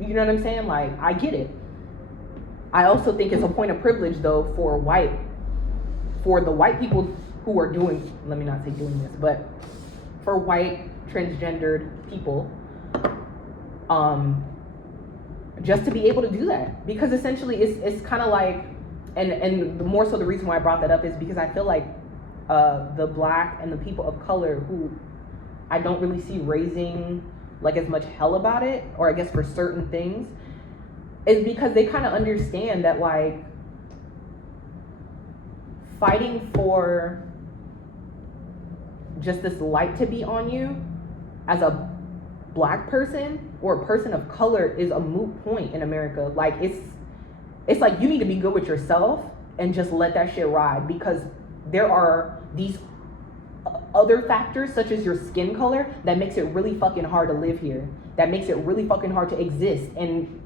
You know what I'm saying? Like, I get it. I also think it's a point of privilege, though, for the white people who are doing, let me not say doing this, but for white transgendered people, just to be able to do that. Because essentially it's kind of like, and more so the reason why I brought that up is because I feel like the black and the people of color who I don't really see raising like as much hell about it, or I guess for certain things, is because they kind of understand that like fighting for just this light to be on you as a black person or a person of color is a moot point in America. Like it's like you need to be good with yourself and just let that shit ride, because there are these other factors such as your skin color that makes it really fucking hard to live here, that makes it really fucking hard to exist and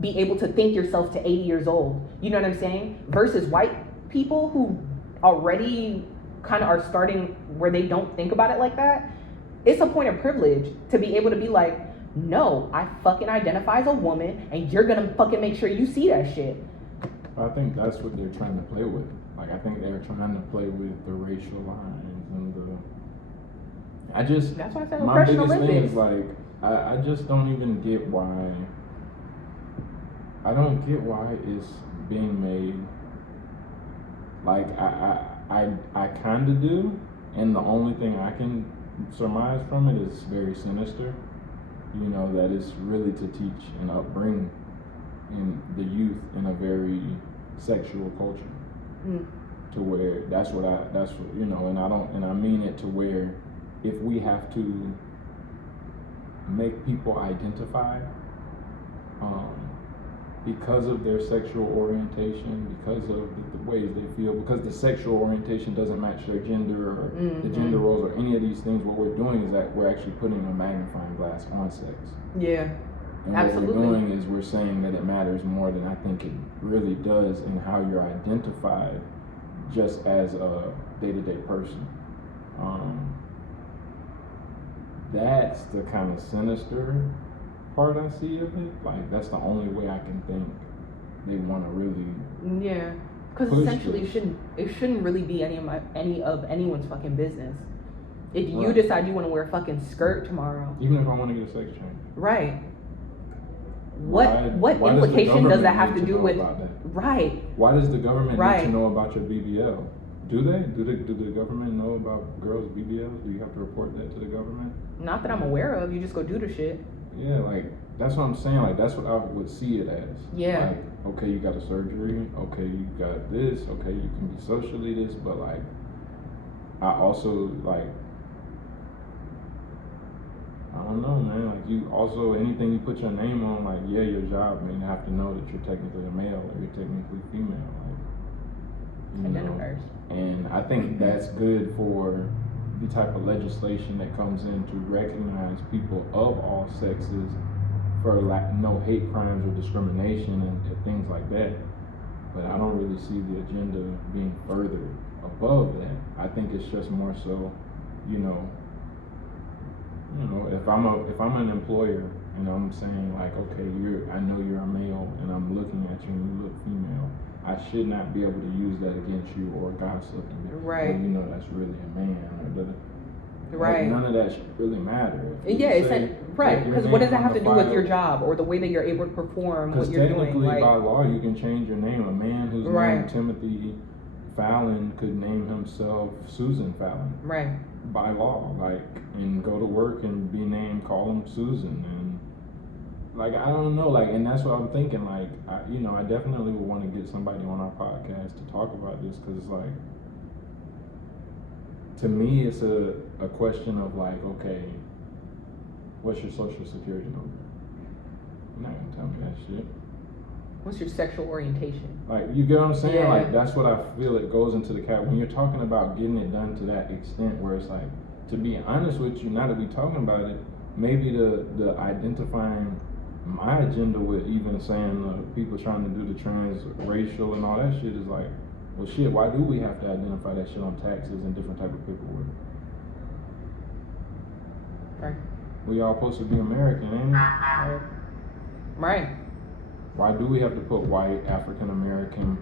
be able to think yourself to 80 years old. You know what I'm saying? Versus white people who already kind of are starting where they don't think about it like that. It's a point of privilege to be able to be like, no, I fucking identify as a woman and you're gonna fucking make sure you see that shit. I think that's what they're trying to play with. Like, I think they're trying to play with the racial lines and that's why I said my biggest thing is like, I just don't even get why. I don't get why it's being made. Like, I kind of do, and the only thing I can surmise from it is very sinister. You know, that it's really to teach and upbring in the youth in a very sexual culture. To where that's what you know, and I mean it to where if we have to make people identify because of their sexual orientation, because of the ways they feel, because the sexual orientation doesn't match their gender or the gender roles or any of these things, what we're doing is that we're actually putting a magnifying glass on sex. Yeah, and absolutely. What we're doing is we're saying that it matters more than I think it really does in how you're identified just as a day-to-day person. That's the kind of sinister part I see of it. Like, that's the only way I can think they want to really. Yeah, because essentially it shouldn't really be any of anyone's fucking business. If you decide you want to wear a fucking skirt tomorrow, even if I want to get a sex change, right? What implication does that have to do with that? Right? Why does the government need to know about your BBL? Do they? Do the government know about girls' BBLs? Do you have to report that to the government? Not that I'm aware of. You just go do the shit. Yeah, like, that's what I'm saying. Like, that's what I would see it as. Yeah. Like, okay, you got a surgery. Okay, you got this. Okay, you can be socially this. But, like, I also, like, I don't know, man. Like, you also, anything you put your name on, like, yeah, your job, I mean, you have to know that you're technically a male or you're technically female. Like, identifiers. And I think that's good for the type of legislation that comes in to recognize people of all sexes for no hate crimes or discrimination and things like that. But I don't really see the agenda being further above that. I think it's just more so, you know, if I'm an employer and I'm saying like, okay, I know you're a male and I'm looking at you and you look female, I should not be able to use that against you or gossip. Right. Well, you know, that's really a man. Right. None of that should really matter. Yeah, right. Because what does that have to do with your job or the way that you're able to perform what you're doing? Because technically, by law, you can change your name. A man who's named Timothy Fallon could name himself Susan Fallon. Right. By law, like, and go to work and be named, call him Susan, and like, I don't know, like, and that's what I'm thinking. Like, I definitely would want to get somebody on our podcast to talk about this, because it's like, to me, it's a question of like, okay, what's your social security number? You're not gonna tell me that shit. What's your sexual orientation? Like, you get what I'm saying? Yeah. Like, that's what I feel it goes into the cat. When you're talking about getting it done to that extent where it's like, to be honest with you, now that we're talking about it, maybe the identifying my agenda with even saying people trying to do the transracial and all that shit is like, well, shit, why do we have to identify that shit on taxes and different type of paperwork? Right. We all supposed to be American, ain't we? Right. Why do we have to put white, African American,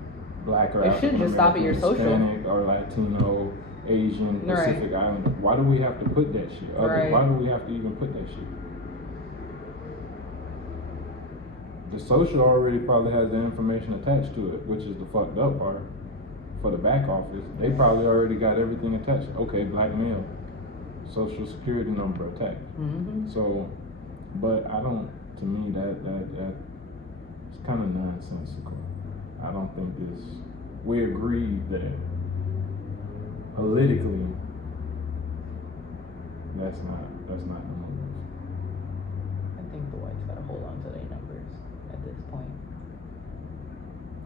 black or It should African just stop at your American, social. Hispanic or Latino, Asian, Pacific Islander? Why do we have to put that shit? Right. Why do we have to even put that shit? The social already probably has the information attached to it, which is the fucked up part. For the back office, they probably already got everything attached. Okay, black male, social security number attached. Mm-hmm. So, but I don't. To me, that it's kind of nonsensical. I don't think this. We agreed that politically, that's not the move. I think the whites gotta hold on to their numbers at this point.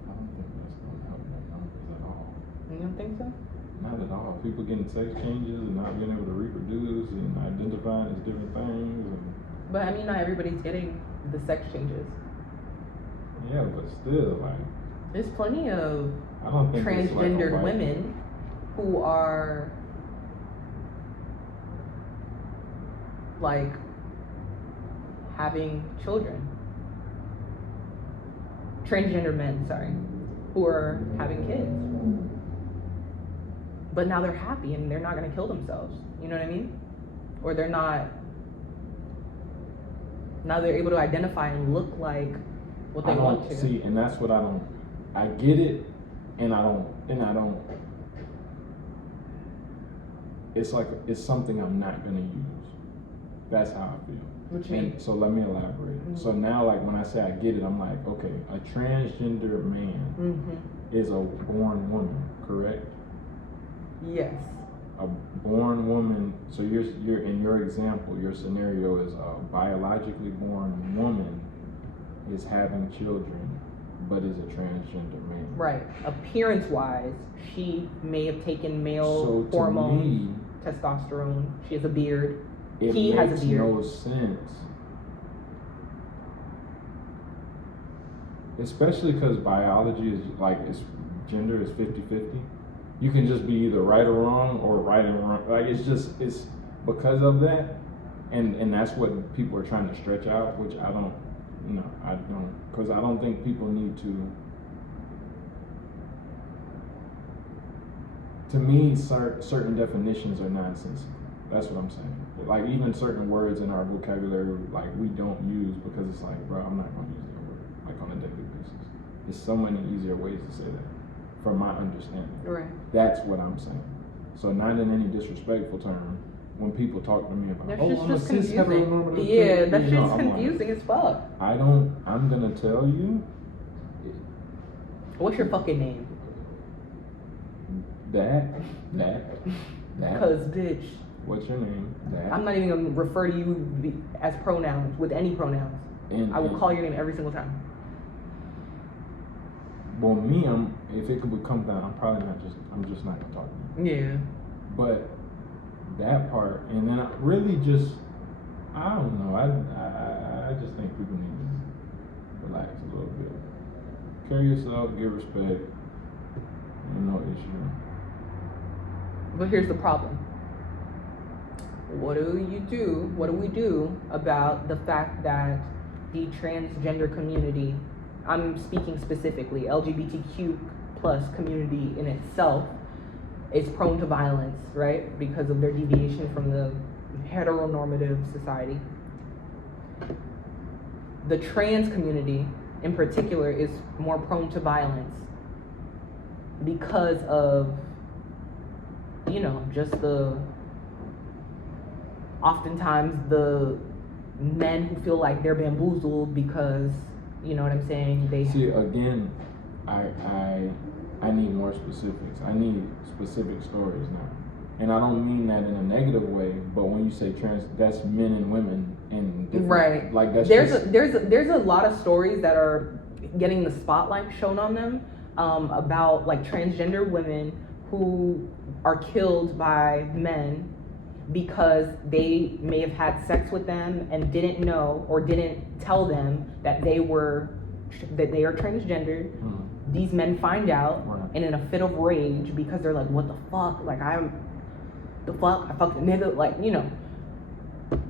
I don't think that's going to help their numbers at all. You don't think so? Not at all. People getting sex changes and not being able to reproduce and identifying as different things. And But I mean, not everybody's getting the sex changes. yeah, but still, like, There's plenty of I don't think it's like a transgendered white- women who are like having children. Transgender men, sorry, who are having kids. But now they're happy and they're not gonna kill themselves. You know what I mean? Or they're not. Now they're able to identify and look like what they I want don't to. see, and that's what I don't. I get it, and I don't. It's like it's something I'm not gonna use. That's how I feel. What you mean? And so let me elaborate. Mm-hmm. So now, like when I say I get it, I'm like, okay, a transgender man Mm-hmm. is a born woman, correct? Yes. A born woman. So you're in your example, your scenario is a biologically born woman is having children, but is a transgender man. Right. Appearance-wise, she may have taken male So to hormones, me, testosterone. She has a beard. it He makes has a beard. no sense. Especially because biology is like, gender is 50-50. You can just be either right or wrong or right and wrong. Like it's because of that. And that's what people are trying to stretch out, which I don't, because I don't think people need to me, certain definitions are nonsensical. That's what I'm saying. Like even certain words in our vocabulary, like we don't use because it's like, bro, I'm not going to use that word like on a daily basis. There's so many easier ways to say that, from my understanding. Right. That's what I'm saying. So not in any disrespectful term. When people talk to me about, That oh, shit's I'm a just cis confusing. heteronormative, Yeah, that you shit's know, I'm like, confusing as fuck. I'm gonna tell you What's your fucking name? that. Because, bitch, What's your name? That. I'm not even going to refer to you as pronouns, with any pronouns. I will call your name every single time. Well, me, if it could come down, I'm just not gonna talk to you. Yeah. But that part, and then I really just, I don't know. I just think people need to relax a little bit. Carry yourself, give respect, no issue. But here's the problem. What do we do about the fact that the transgender community, I'm speaking specifically, LGBTQ plus community in itself, is prone to violence, right? Because of their deviation from the heteronormative society. The trans community in particular is more prone to violence because of, just oftentimes the men who feel like they're bamboozled because, you know what I'm saying? They See, again, I need more specifics. I need specific stories now. And I don't mean that in a negative way, but when you say trans, that's men and women and right. Like that's there's a lot of stories that are getting the spotlight shown on them about like transgender women who are killed by men because they may have had sex with them and didn't know or didn't tell them that they are transgendered. These men find out, right. And in a fit of rage because they're like, what the fuck? Like I fucked a nigga, like,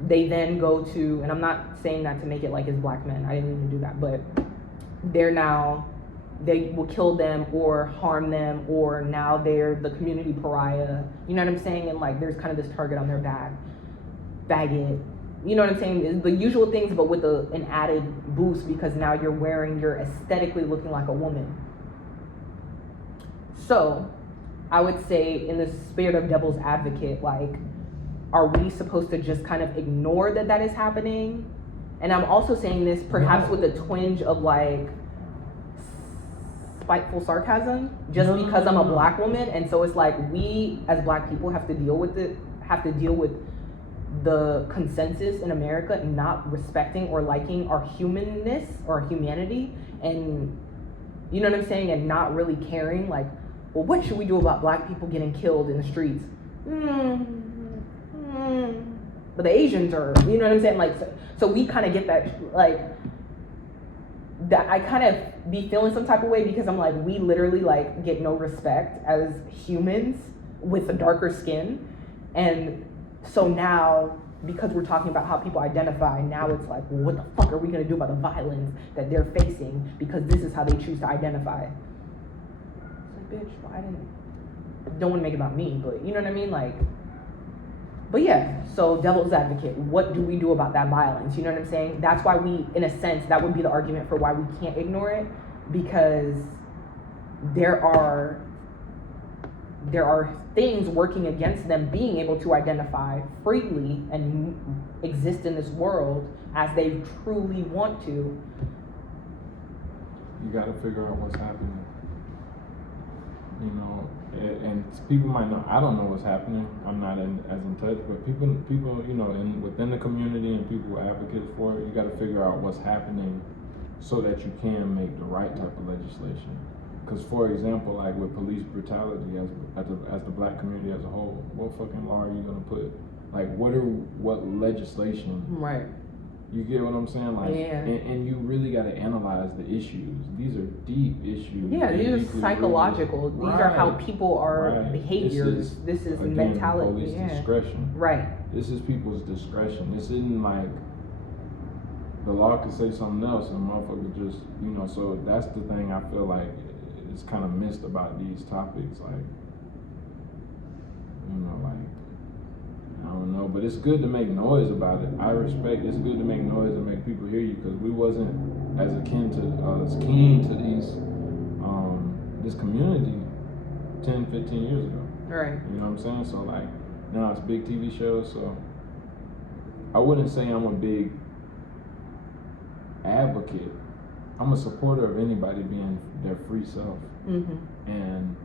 they then go to, and I'm not saying that to make it like it's black men, I didn't even do that, but they will kill them or harm them, or now they're the community pariah, you know what I'm saying? And like there's kind of this target on their back, faggot, you know what I'm saying? It's the usual things, but with an added boost, because now you're aesthetically looking like a woman. So I would say, in the spirit of devil's advocate, like, are we supposed to just kind of ignore that is happening? And I'm also saying this perhaps with a twinge of like spiteful sarcasm, just because I'm a black woman, and so it's like we as black people have to deal with the consensus in America not respecting or liking our humanness or humanity, and you know what I'm saying, and not really caring, like, well, what should we do about black people getting killed in the streets? But the Asians are, you know what I'm saying? Like, so we kind of get that, like, that I kind of be feeling some type of way, because I'm like, we literally like get no respect as humans with a darker skin. And so now, because we're talking about how people identify, now it's like, well, what the fuck are we gonna do about the violence that they're facing because this is how they choose to identify? It's like, bitch, why don't want to make it about me, but you know what I mean? Like, but yeah, so devil's advocate, what do we do about that violence? You know what I'm saying? That's why we, in a sense, that would be the argument for why we can't ignore it, because there are things working against them being able to identify freely and exist in this world as they truly want to. You got to figure out what's happening. You know, and people might know, I don't know what's happening, I'm not as in touch, but people, you know, within the community and people who advocate for it, you got to figure out what's happening so that you can make the right type of legislation. Because, for example, like with police brutality, as the black community as a whole, what fucking law are you gonna put? Like, what legislation? Right. You get what I'm saying? Like, yeah. And you really got to analyze the issues. These are deep issues. Yeah, these are psychological. These are how people are behaviors. This is again, mentality. Police discretion. Right. This is people's discretion. This isn't like the law could say something else and motherfucker just, you know, so that's the thing I feel like is kind of missed about these topics. Like, you know, like, I don't know, but it's good to make noise about it. I respect it's good to make noise and make people hear you, because we wasn't as keen to these this community 10, 15 years ago. Right. You know what I'm saying? So like now it's big TV shows, so I wouldn't say I'm a big advocate. I'm a supporter of anybody being their free self. Mm-hmm. And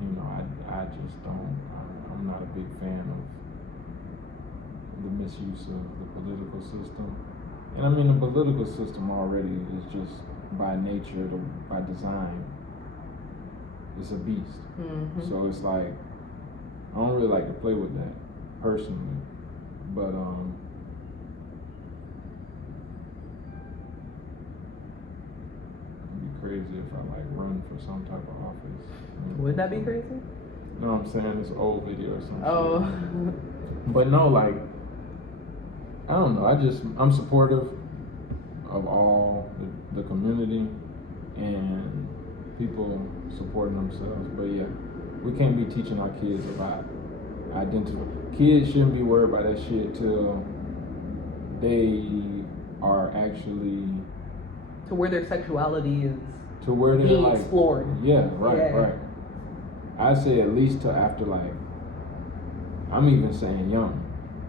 you know, I just don't. I'm not a big fan of the misuse of the political system. And I mean, the political system already is just by nature, by design, it's a beast. Mm-hmm. So it's like, I don't really like to play with that, personally. But, it'd be crazy if I like run for some type of office. Would that be crazy? No, I'm saying it's an old video or something. Oh. But no, like, I don't know. I'm supportive of all the community and people supporting themselves. But yeah, we can't be teaching our kids about identity. Kids shouldn't be worried about that shit till they are actually to where their sexuality is to where they're being like, explored. Yeah, right. I say at least to after, like, I'm even saying young,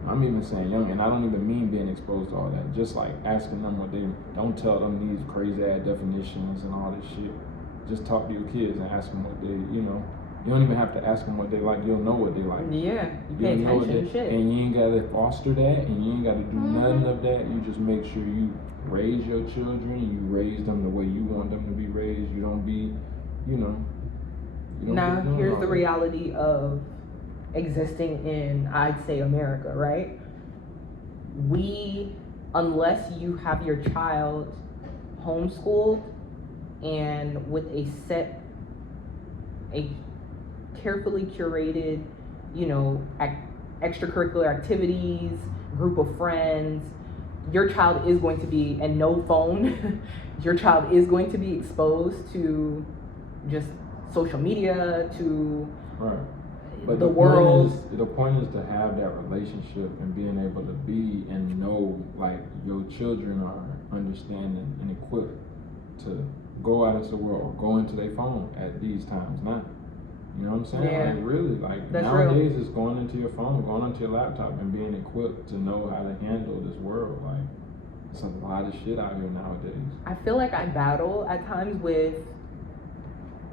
and I don't even mean being exposed to all that. Just like asking them what they, don't tell them these crazy ass definitions and all this shit. Just talk to your kids and ask them what they, you know. You don't even have to ask them what they like. You'll know what they like. Yeah, you pay attention. Shit. And you ain't gotta foster that, and you ain't gotta do nothing of that. You just make sure you raise your children. You raise them the way you want them to be raised. You don't be, you know. Now, here's the reality of existing in, I'd say, America, right? Unless you have your child homeschooled and with a carefully curated, you know, extracurricular activities, group of friends, your child is going to be, and no phone, your child is going to be exposed to just social media, to right. But the world. The point is to have that relationship and being able to be and know, like, your children are understanding and equipped to go out into the world, go into their phone at these times now. You know what I'm saying? Yeah. Like, really, like, That's nowadays real. it's going into your phone, going onto your laptop, and being equipped to know how to handle this world. Like, it's a lot of shit out here nowadays. I feel like I battle at times with,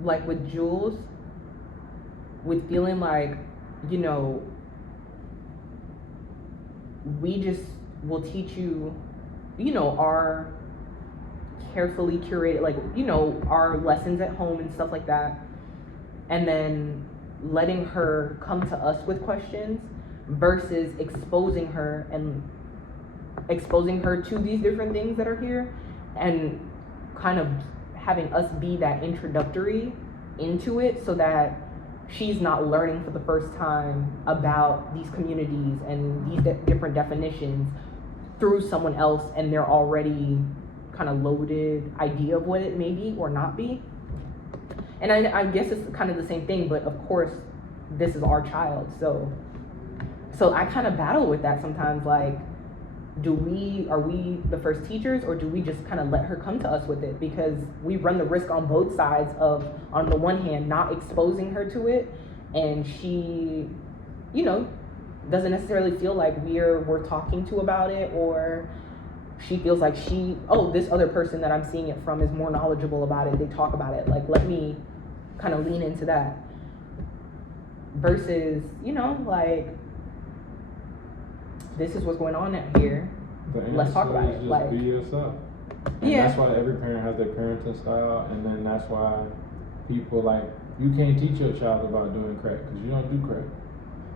like, with Jules, with feeling like, you know, we just will teach you, you know, our carefully curated, like, you know, our lessons at home and stuff like that, and then letting her come to us with questions versus exposing her to these different things that are here, and kind of having us be that introductory into it, so that she's not learning for the first time about these communities and these different definitions through someone else and their already kind of loaded idea of what it may be or not be. And I guess it's kind of the same thing, but of course this is our child, so I kind of battle with that sometimes. Like, are we the first teachers, or do we just kind of let her come to us with it? Because we run the risk on both sides of, on the one hand, not exposing her to it, and she, you know, doesn't necessarily feel like we're talking to about it, or she feels like this other person that I'm seeing it from is more knowledgeable about it, they talk about it, like, let me kind of lean into that. Versus, you know, like, this is what's going on out here. Let's talk about it. Just like, be yourself. And yeah. that's why every parent has their parenting style, and then that's why people, like, you can't teach your child about doing crack because you don't do crack.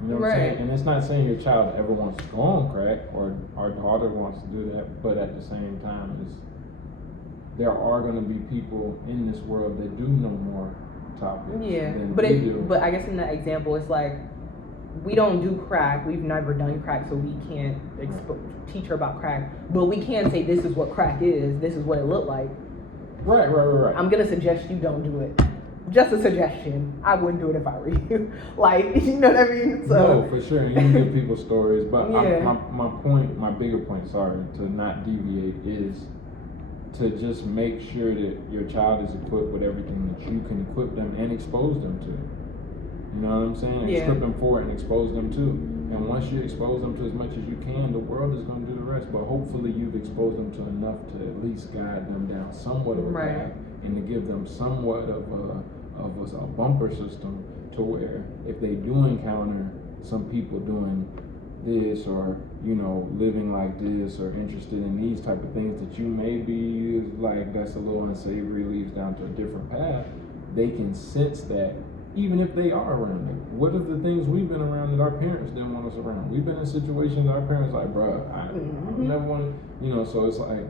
You know what I'm saying? And it's not saying your child ever wants to go on crack, or our daughter wants to do that, but at the same time, there are going to be people in this world that do know more topics than we do. But I guess in that example, it's like, we don't do crack, we've never done crack, so we can't teach her about crack, but we can say this is what crack is, this is what it looked like. Right. I'm gonna suggest you don't do it. Just a suggestion. I wouldn't do it if I were you. Like, you know what I mean? So, no, for sure. You can give people stories, but yeah. my bigger point, to not deviate, is to just make sure that your child is equipped with everything that you can equip them and expose them to. You know what I'm saying? Yeah. Equip them for it and expose them to. And once you expose them to as much as you can, the world is going to do the rest. But hopefully you've exposed them to enough to at least guide them down somewhat of a path, and to give them somewhat of a bumper system, to where if they do encounter some people doing this, or, you know, living like this, or interested in these type of things that you may be like, that's a little unsavory, leads down to a different path, they can sense that. Even if they are around it, what if the things we've been around that our parents didn't want us around? We've been in situations our parents like, bruh, I never want to, you know. So it's like,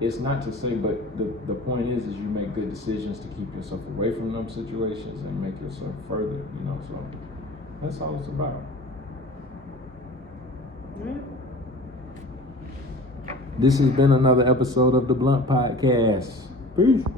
it's not to say, but the point is you make good decisions to keep yourself away from them situations and make yourself further, you know. So that's all it's about. This has been another episode of the Blunt Podcast. Peace.